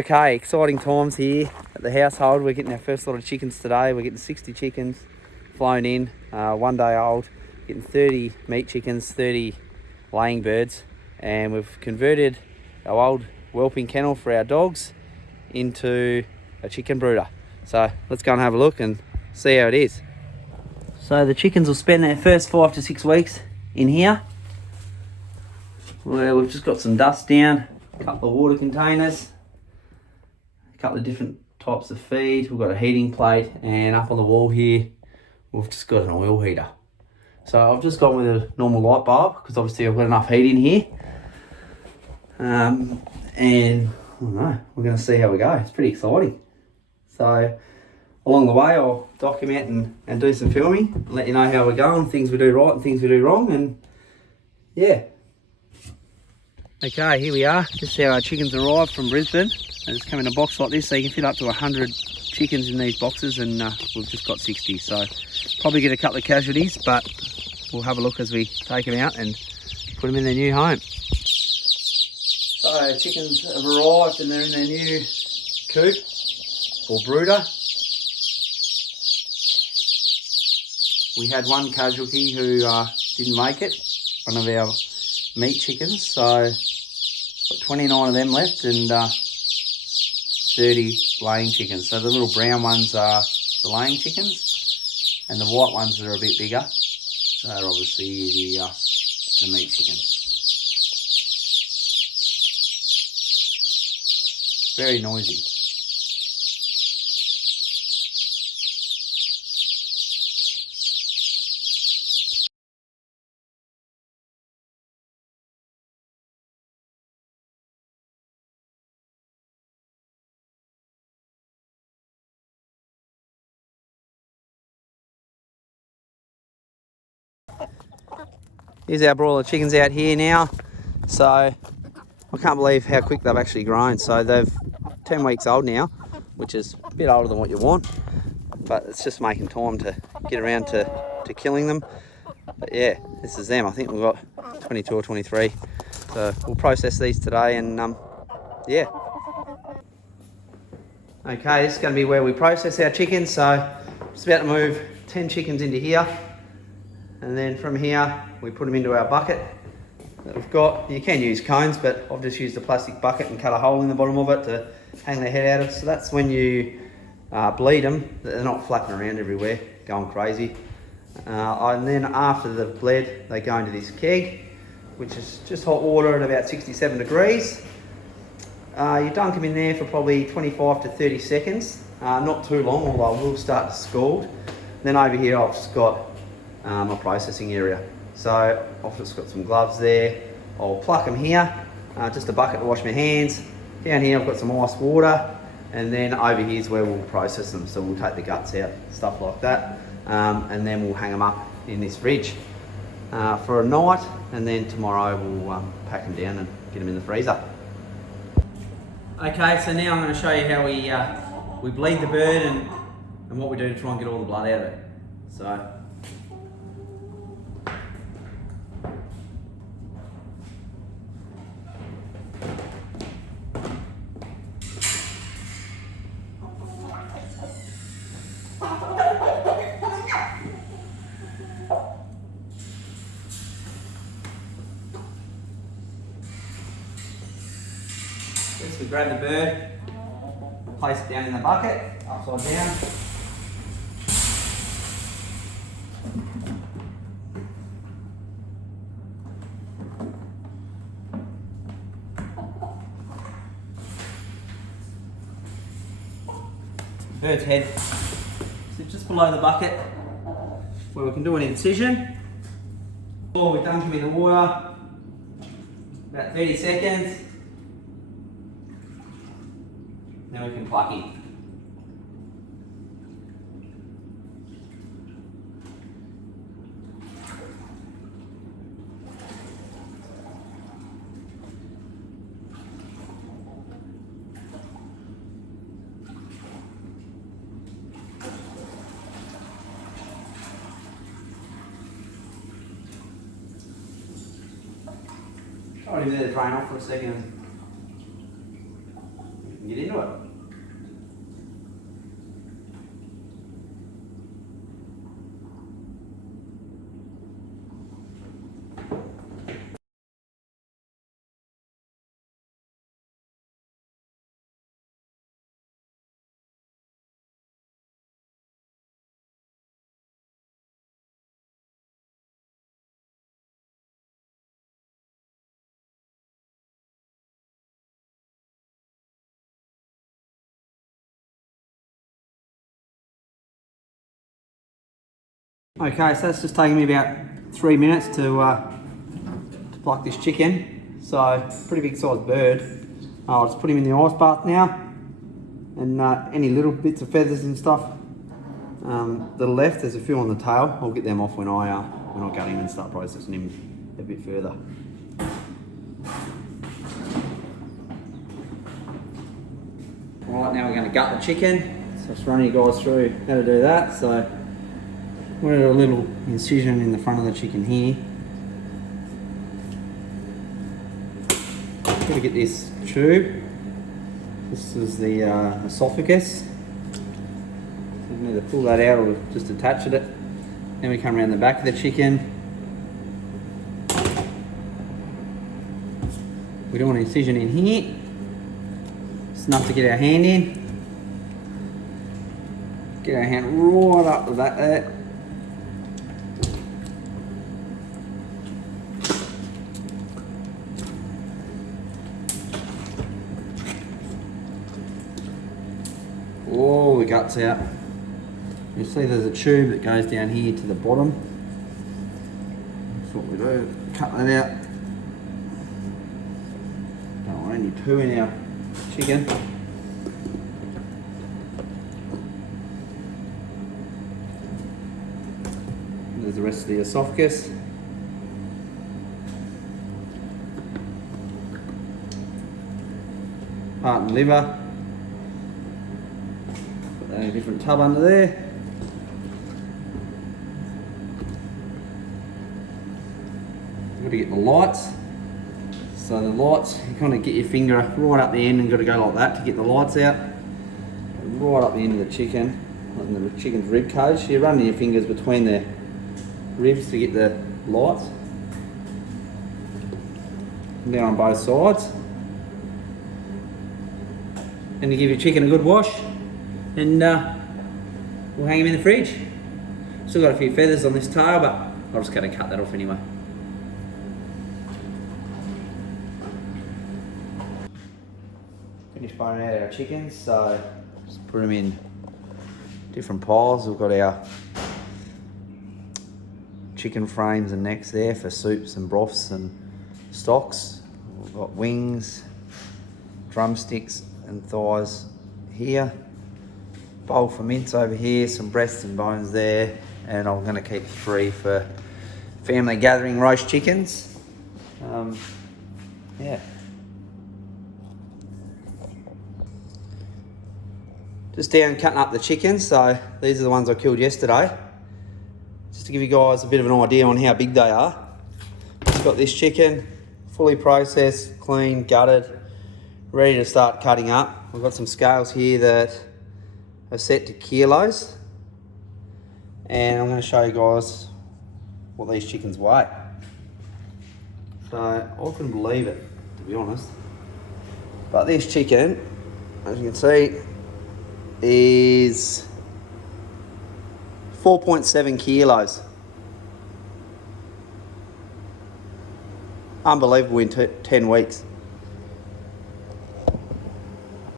Okay, exciting times here at the household. We're getting our first lot of chickens today. We're getting 60 chickens flown in, 1 day old. Getting 30 meat chickens, 30 laying birds. And we've converted our old whelping kennel for our dogs into a chicken brooder. So let's go and have a look and see how it is. So the chickens will spend their first 5 to 6 weeks in here, where we've just got some dust down, a couple of water containers, a couple of different types of feed. We've got a heating plate, and up on the wall here we've just got an oil heater. So I've just gone with a normal light bulb because obviously I've got enough heat in here. And I don't know, we're going to see how we go. It's pretty exciting. So along the way I'll document and do some filming and let you know how we're going, things we do right and things we do wrong, and yeah. Okay, here we are. This is how our chickens arrived from Brisbane. They just come in a box like this, so you can fit up to 100 chickens in these boxes, and we've just got 60. So probably get a couple of casualties, but we'll have a look as we take them out and put them in their new home. So chickens have arrived and they're in their new coop or brooder. We had one casualty who didn't make it, one of our meat chickens, so got 29 of them left and 30 laying chickens. So the little brown ones are the laying chickens, and the white ones that are a bit bigger are obviously the meat chickens. Very noisy. Here's our broiler chickens out here now. So I can't believe how quick they've actually grown. So they've 10 weeks old now, which is a bit older than what you want, but it's just making time to get around to killing them. But yeah, this is them. I think we've got 22 or 23. So we'll process these today and yeah. Okay, this is going to be where we process our chickens. So just about to move 10 chickens into here. And then from here, we put them into our bucket that we've got. You can use cones, but I've just used a plastic bucket and cut a hole in the bottom of it to hang their head out of. So that's when you bleed them, they're not flapping around everywhere, going crazy. And then after they've bled, they go into this keg, which is just hot water at about 67 degrees. You dunk them in there for probably 25 to 30 seconds, not too long, although it will start to scald. Then over here I've just got my processing area. So I've just got some gloves there. I'll pluck them here, just a bucket to wash my hands. Down here I've got some ice water, and then over here is where we'll process them. So we'll take the guts out, stuff like that, and then we'll hang them up in this fridge for a night, and then tomorrow we'll pack them down and get them in the freezer. Okay, so now I'm going to show you how we bleed the bird and what we do to try and get all the blood out of it. So we grab the bird, place it down in the bucket, upside down. Bird's head sits just below the bucket where we can do an incision. Before we dunk him in the water, about 30 seconds. Then we can pluck him. I'll leave the drain off for a second. Get in into it. Okay, so that's just taken me about 3 minutes to pluck this chicken. So, pretty big sized bird. I'll just put him in the ice bath now. And any little bits of feathers and stuff that are left, there's a few on the tail. I'll get them off when I gut him and start processing him a bit further. Alright, now we're going to gut the chicken. So just run you guys through how to do that. So we're at a little incision in the front of the chicken here. Got to get this tube. This is the esophagus. So we need to pull that out or just attach it. Then we come around the back of the chicken. We do an incision in here. It's enough to get our hand in. Get our hand right up to that there. All the guts out. You see there's a tube that goes down here to the bottom. That's what we do. Cut that out. Don't want any poo in our chicken. There's the rest of the esophagus. Heart and liver. A different tub under there. You've got to get the lights. So the lights, you kind of get your finger right up the end and got to go like that to get the lights out. Right up the end of the chicken, and the chicken's rib cage. So you're running your fingers between the ribs to get the lights. And down on both sides. And you give your chicken a good wash. And we'll hang him in the fridge. Still got a few feathers on this tail, but I'm just going to cut that off anyway. Finished boning out our chickens, so just put them in different piles. We've got our chicken frames and necks there for soups and broths and stocks. We've got wings, drumsticks and thighs here. Bowl for mince over here, some breasts and bones there, and I'm going to keep 3 for family gathering roast chickens. Yeah. Just down cutting up the chickens, so these are the ones I killed yesterday. Just to give you guys a bit of an idea on how big they are. Just got this chicken, fully processed, clean, gutted, ready to start cutting up. I've got some scales here that are set to kilos, and I'm going to show you guys what these chickens weigh. So I couldn't believe it, to be honest, but this chicken, as you can see, is 4.7 kilos. Unbelievable in 10 weeks.